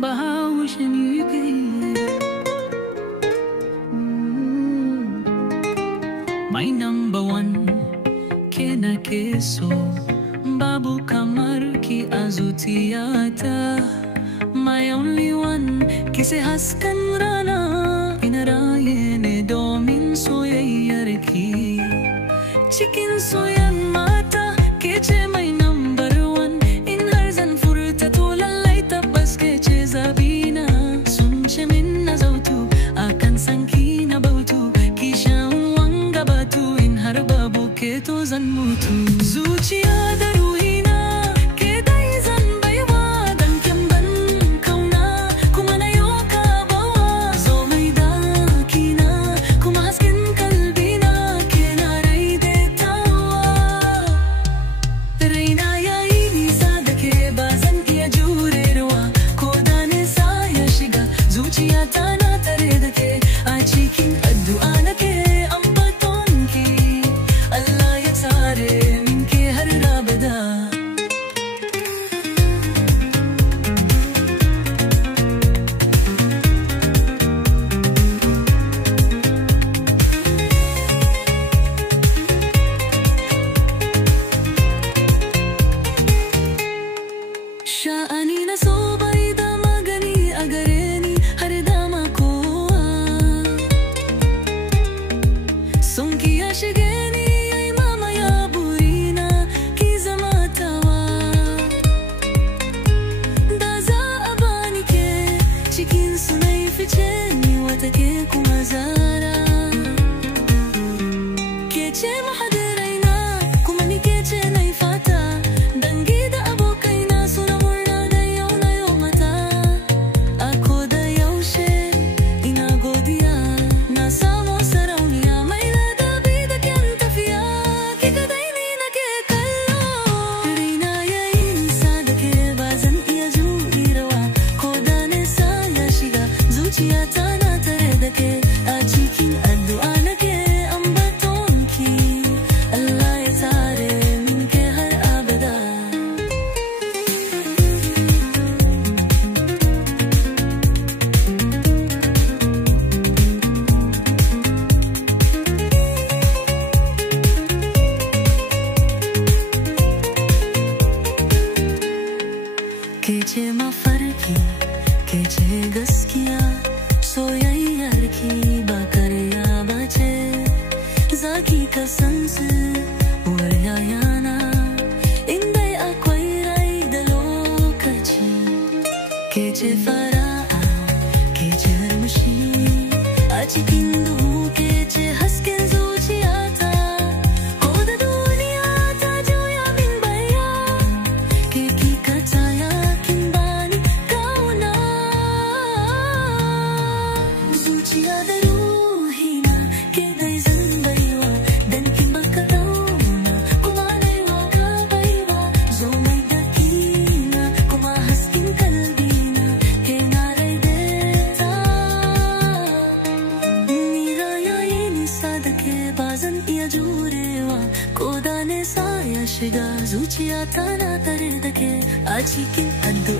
bahawshan yigay My number one kena keso Babu kamar ki azutiyata My only one kise haskan rana inarayene domin soyayyar ki Cikin soyan mata kece mai number one in har zan furta to lallai tabbas kece zabina sun ce min na zautu akan sanki na bautu kishan wanga batu in har babu ke to zan mutu zuciya da ruhina ke dai zan baiwa dan kin ban kauna kuma na yo ka bawa zo mai dakina kuma hasken kalbina ke na rai da tawa raina yayi nisa da ke ba zan iya jurewa ko da nisa ya shiga zuciyata na tare da ke a cikin addu'a nake ambaton ki Allah ya tsare min ke har abada sha'ani na so bai da magani a gare ni har dama kowa son ki ya shige ni yayi mamaya burina ki zama tawa da za a bani ke cikin su na yi fice ni wata ke kuma zara ke ce mahadaraina kuma ni ke ce na yi fata dangi da abokaina suna murna da yau na yau mata a ko da yaushe ina godiya na samu sarauniya mai ladabi da kyan tafiya ki kadai ni nake kallo raina yayi nisa da ke ba zan iya jurewa ko da nisa ya shiga zuciyata na tare da ke a cikin addu'a nake ambaton ki Allah ya tsare min ke har abada ke ce mafarki ke ce gaskiya soyayyar ki ba karya ba ce zaki kasance uwar yayana inda akwai rai da lokaci ke ce fara'a ke ce murmushi a cikin duhu ke ce hasken zuciyata ko da duniya ta juya min baya ke kika tsaya kin bani kauna zuciya da ruhina ke dai zan baiwa dan kin baka kauna kuma na yi waka baiwa zo mai dakina kuma hasken kalbina ke na rai da ta ni rayayi nisa da ke ba zan iya jurewa ko da nesa ya shiga zuciyata na tare da ke a cikin addu'a